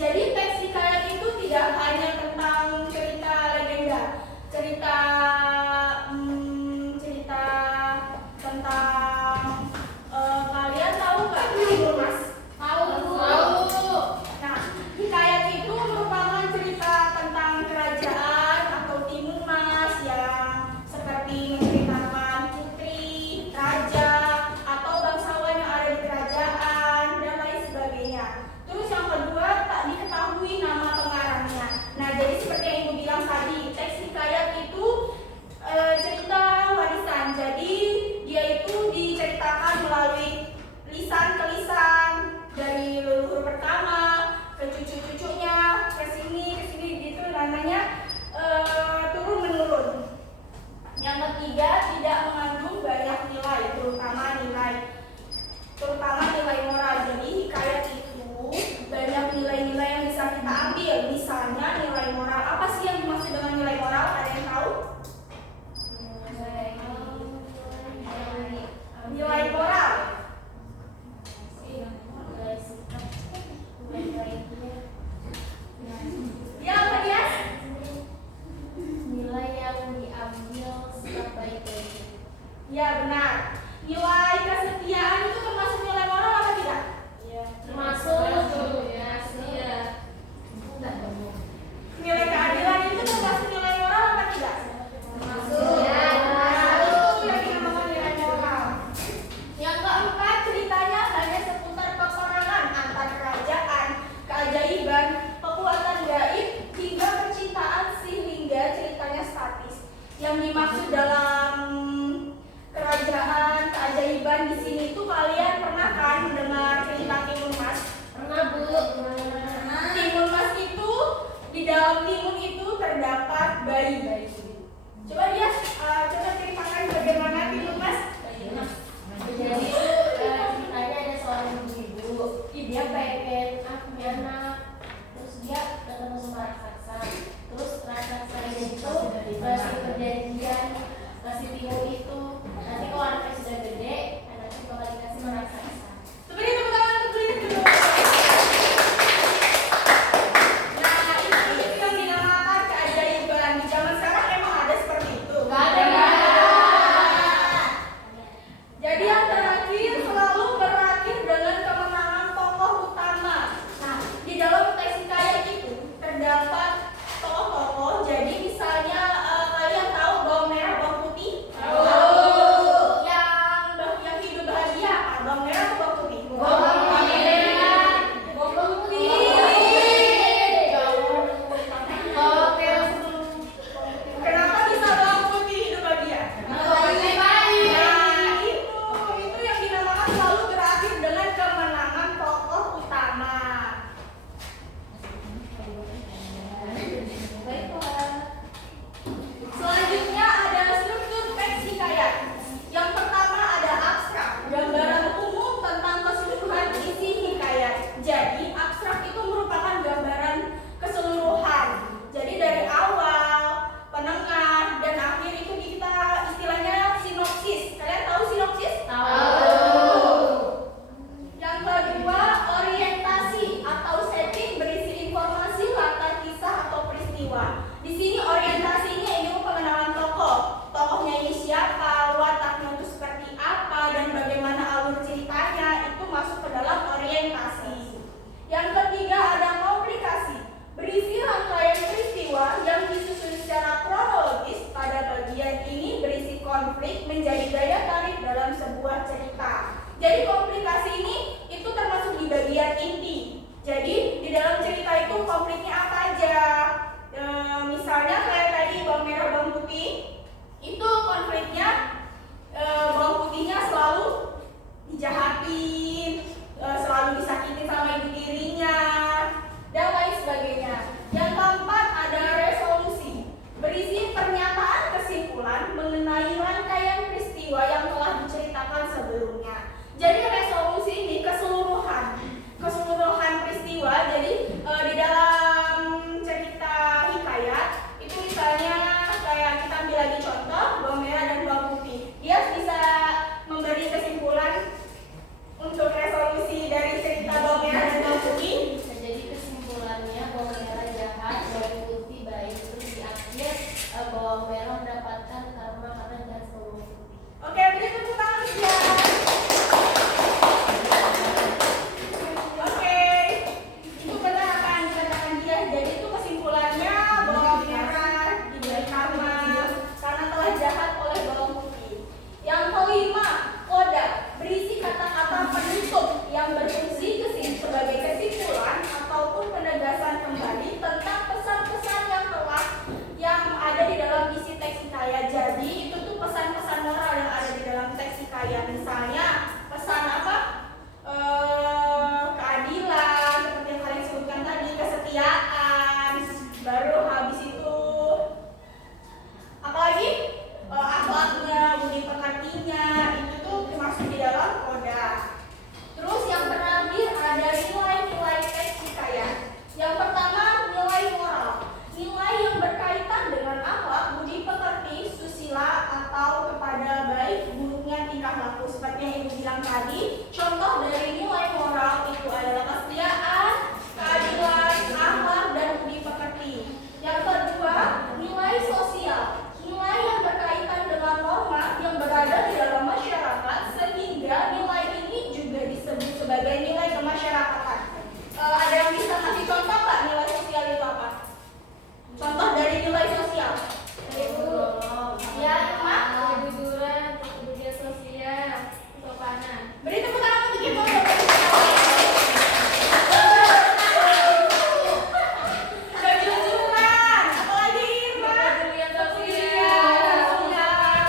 Jadi teks hikayat itu tidak hanya tentang cerita legenda, cerita konfliknya apa aja. Misalnya kayak tadi bawang merah bawang putih, itu konfliknya bawang putihnya selalu dijahatin, selalu disakitin sama ibu tirinya, dan lain sebagainya. Yang keempat ada resolusi, berisi pernyataan kesimpulan mengenai rangkaian peristiwa yang telah diceritakan sebelumnya. Jadi resolusi ini keseluruhan peristiwa. Jadi di dalam cerita hikayat itu misalnya kayak kita ambil lagi contoh bawang merah dan bawang putih, dia bisa memberi kesimpulan untuk resolusi dari cerita bawang merah dan bawang putih. Jadi kesimpulannya bawang merah jahat, bawang putih baik. Terus di akhir bawang merah mendapatkan karma karena jahat sama bawang putih. Oke, beri tepuk tangan ya. Oke, itu benar apa yang dikatakan dia. Jadi itu kesimpulannya bawang merah diberi karma karena telah jahat oleh bawang putih. Yang kelima, koda, berisi kata-kata penutup yang berfungsi sebagai kesimpulan ataupun penegasan kembali tentang pesan-pesan yang ada di dalam isi teks hikayat. Jadi itu tuh pesan-pesan moral yang ada di dalam teks hikayat. Misalnya pesan apa? Keadilan, seperti yang kalian sebutkan tadi, kesetiaan. Baru habis itu apalagi akhlaknya, budi pekertinya, itu tuh termasuk di dalam koda. Terus yang terakhir ada nilai-nilai teks hikayat. Yang pertama nilai moral, nilai yang berkaitan dengan akhlak, budi pekerti, susila atau kepada baik buruknya tingkah laku. Seperti yang ibu bilang tadi, contoh dari nilai moral itu adalah kesetiaan, keadilan, akhlak dan budi pekerti. Yang kedua nilai sosial, nilai yang berkaitan dengan norma yang berada di dalam masyarakat sehingga nilai ini juga disebut sebagai nilai kemasyarakatan. Ada yang bisa kasih contoh nggak nilai sosial itu apa? Contoh dari nilai sosial. Ya, Mak. Kejujuran, kemudian sosial, kesopanan. Beri tepuk tangan untuk ibu. Kejujuran, apalagi Irma? Kepedulian sosial.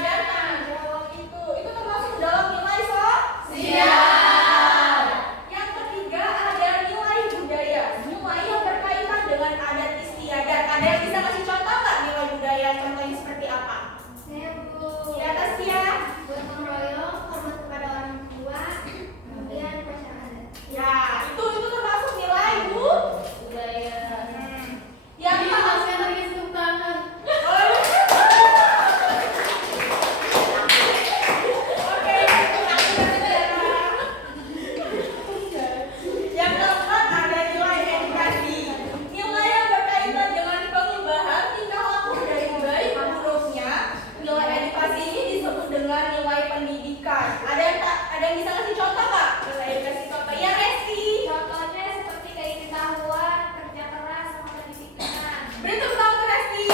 Dan tanggung jawab itu termasuk dalam nilai sosial. Yang ketiga ada nilai budaya, nilai yang berkaitan dengan adat istiadat. Ada yang bisa kasih contoh nggak nilai budaya? Contohnya seperti apa? Saya Bu. Di atas ya. Gotong royong, hormat kepada orang tua, kemudian upacara adat. Ya, itu termasuk nilai Budaya. Yang keempat. lagi tepuk tangan. Oke, yang keempat ada nilai edukasi, nilai yang berkaitan dengan pengubahan tingkah laku dari baik buruknya. Nilai edukasi ini disebut dengan nilai pendidikan. Ada yang bisa kasih contoh nggak? Nilai edukasi contoh ya, Resti. Contohnya seperti keikutsertaan, kerja keras, sama kedisiplinan. Beri tepuk tangan ke Resti.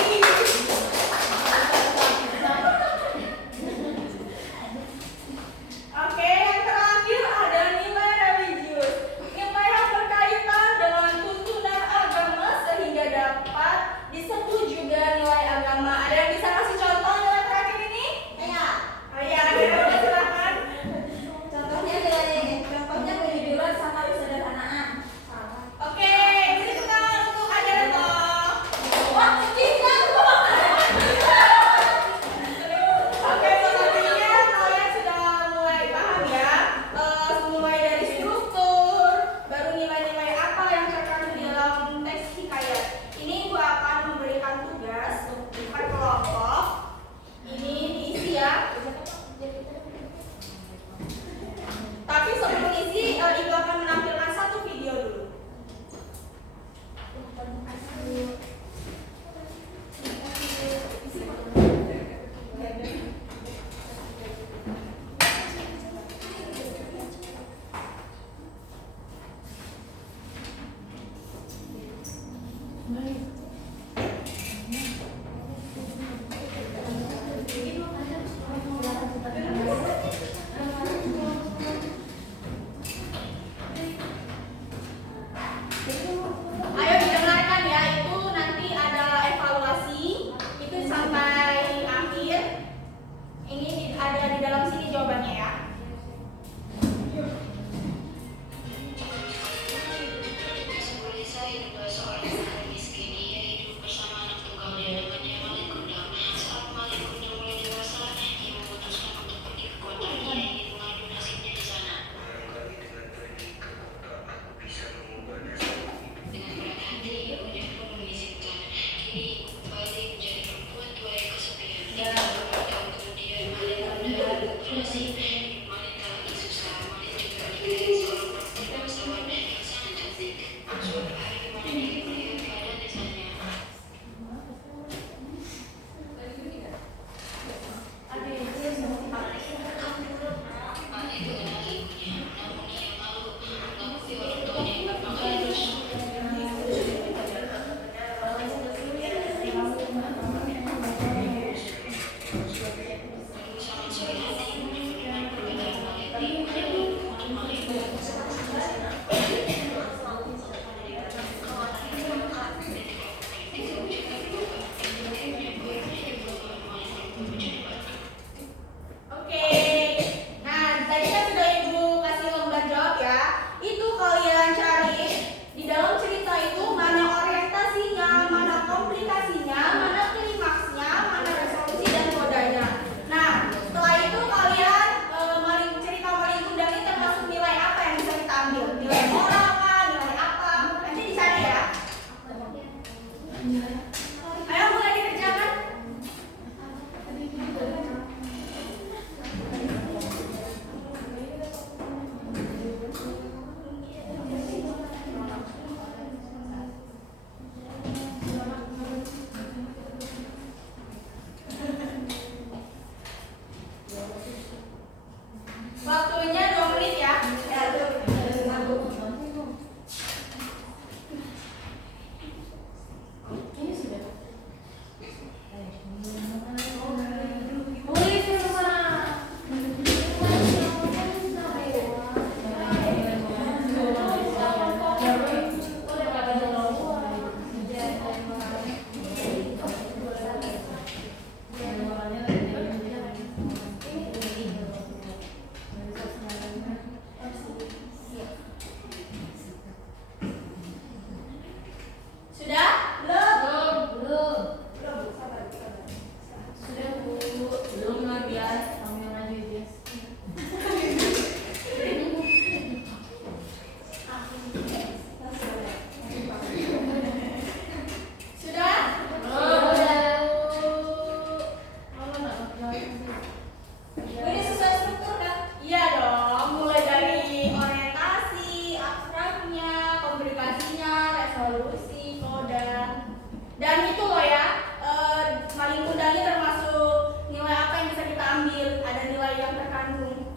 Oke, yang terakhir ada nilai religius, nilai yang berkaitan dengan tuntunan agama sehingga dapat disebut juga nilai agama. Ada yang bisa kasih contoh nilai terakhir ini? Iya. Oh iya, ada silakan. Contohnya kejujuran sama kesederhanaan. Oke, beri tepuk tangan untuk Adereto. Wah, cinta. Oke, sepertinya kalian sudah mulai paham ya, mulai dari struktur, baru nilai-nilai apa yang terkandung di dalam teks hikayat. Ini Ibu akan memberikan tugas per kelompok. Ini diisi ya. Tapi sebelum isi, Ibu akan menampilkan satu video dulu. Ayo didengarkan Oke, nah tadi kan sudah Ibu kasih lembar jawab ya. Itu kalian cari di dalam cerita itu mana orientasinya, mana komplikasinya, mana klimaksnya, mana resolusi dan kodanya. Nah, setelah itu kalian cerita Maling Kundang ini termasuk nilai apa yang bisa kita ambil? Nilai moral kah? Nilai apa? Nanti dicari ya. Ayo mulai dikerjakan. Waktunya 2 menit ya. Sudah? Belum? Belum, sabar. Sudah Bu. Belum lagi ya. Kamu yang aja ya. Sudah? Ini sesuai struktur kan? Iya dong, mulai dari orientasi, abstraknya, komplikasinya, resolusi, koda. Dan itu loh ya, Maling Kundang ini termasuk nilai apa yang bisa kita ambil, ada nilai yang terkandung.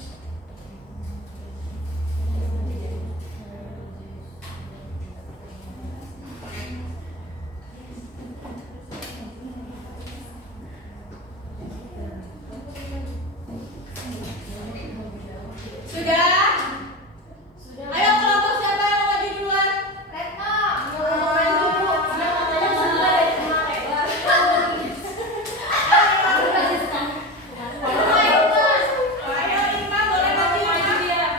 Sudah? Ayo kelompok siapa yang mau maju duluan? Retno. Ayo Irma boleh maju ya.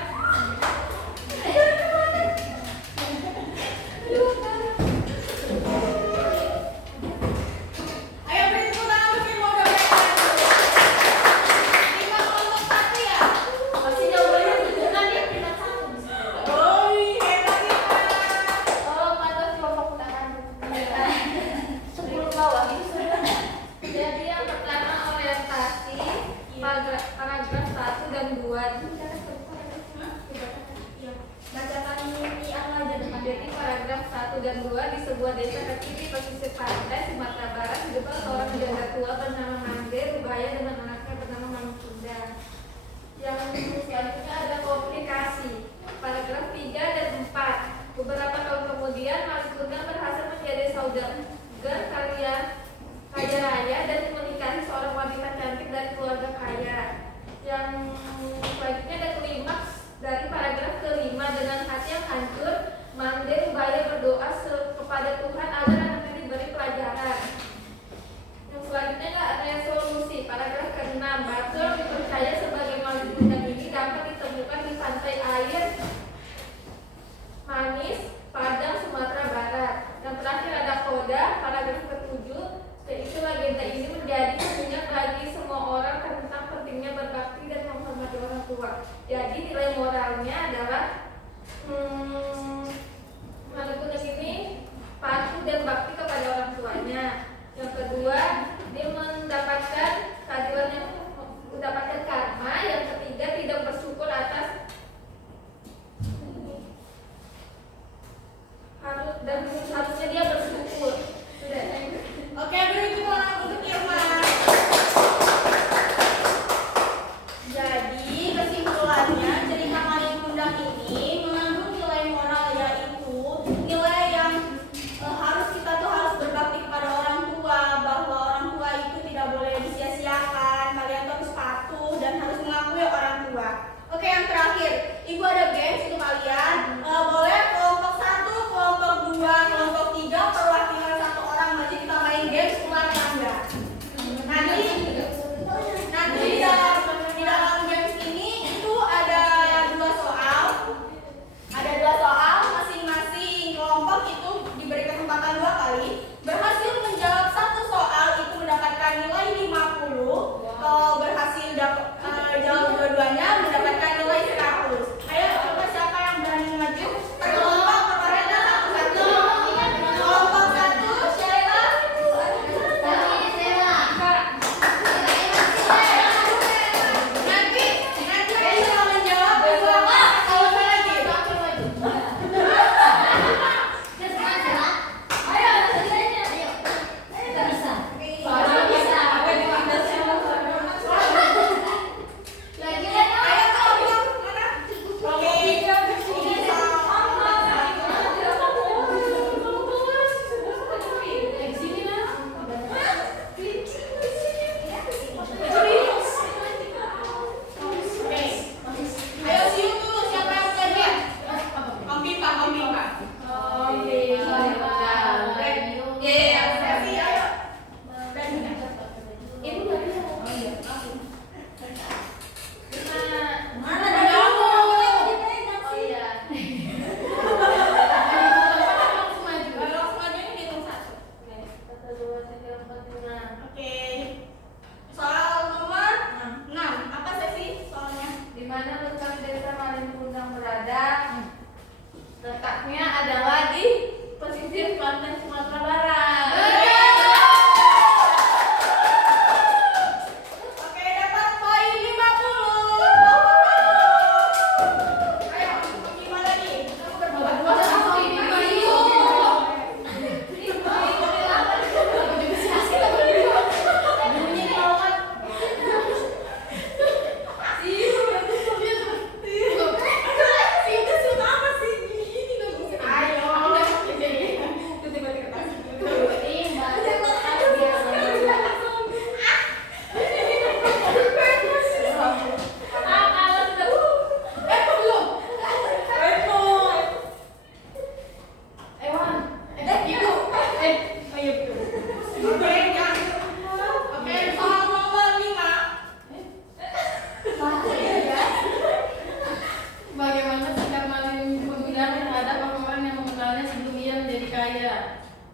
Ayo beri tepuk tangan untuk Irma udah berhasil. Irma kelompok 1 ya. Masih jauh banget bukan ya peringkat 1. Oh, hebat Irma. Oh, mantap kelompok tangan. 10 bawah itu sudah. Jadi yang pertama orientasi paragraf 1 dan 2. Bacakan ini aja depan. Jadi paragraf 1 dan 2 di sebuah desa kecil di pesisir pantai Sumatera Barat hiduplah seorang janda tua bernama Mangge Rubaya dengan anaknya bernama Maling Kundang. Yang selanjutnya ada komplikasi. Paragraf 3 dan 4. Beberapa tahun kemudian Maling Kundang berhasil menjadi saudagar kaya raya dan menikahi seorang wanita cantik dari keluarga kaya. Yang selanjutnya ada klimaks dari paragraf kelima. Dengan hati yang hancur, Mangge Rubaya berdoa kepada Tuhan agar anaknya diberi pelajaran. Yang selanjutnya ada resolusi. Paragraf ke-6. Batu dipercaya sebagai Maling Kundang ini dapat ditemukan di pantai air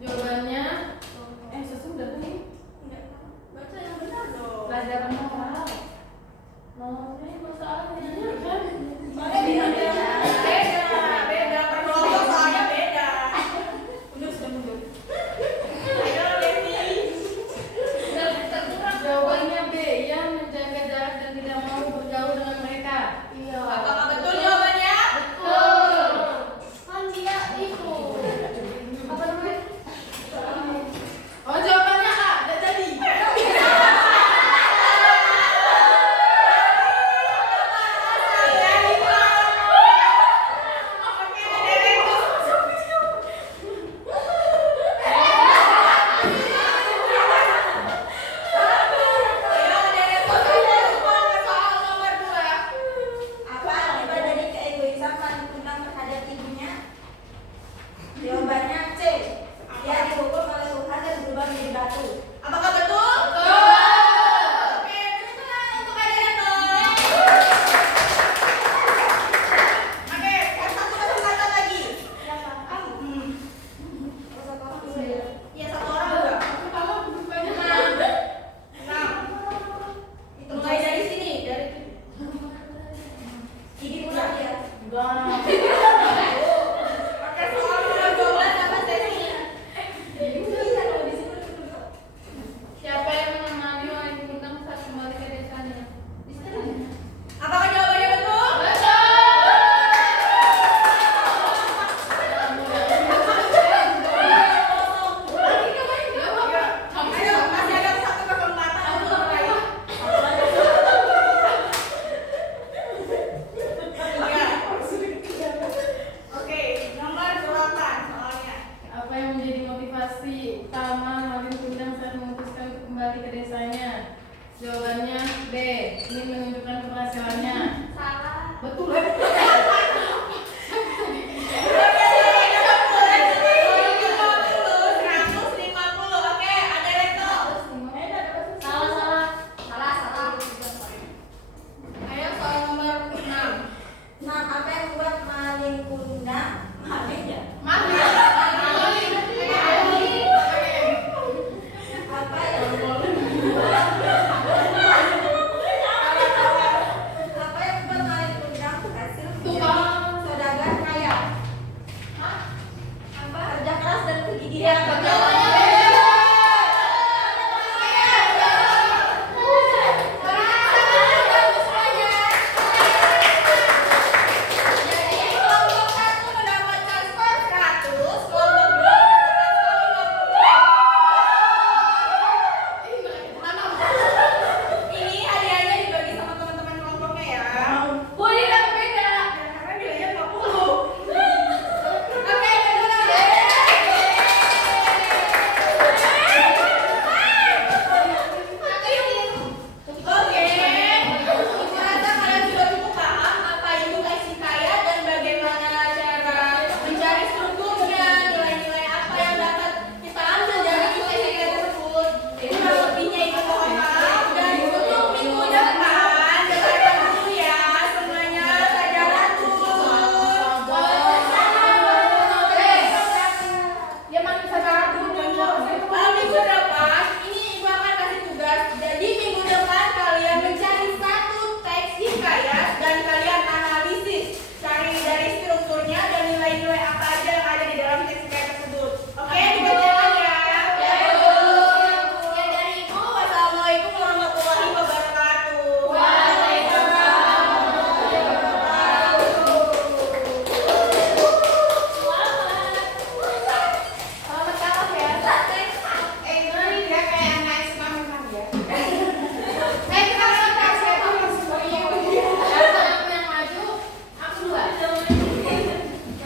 Jawabannya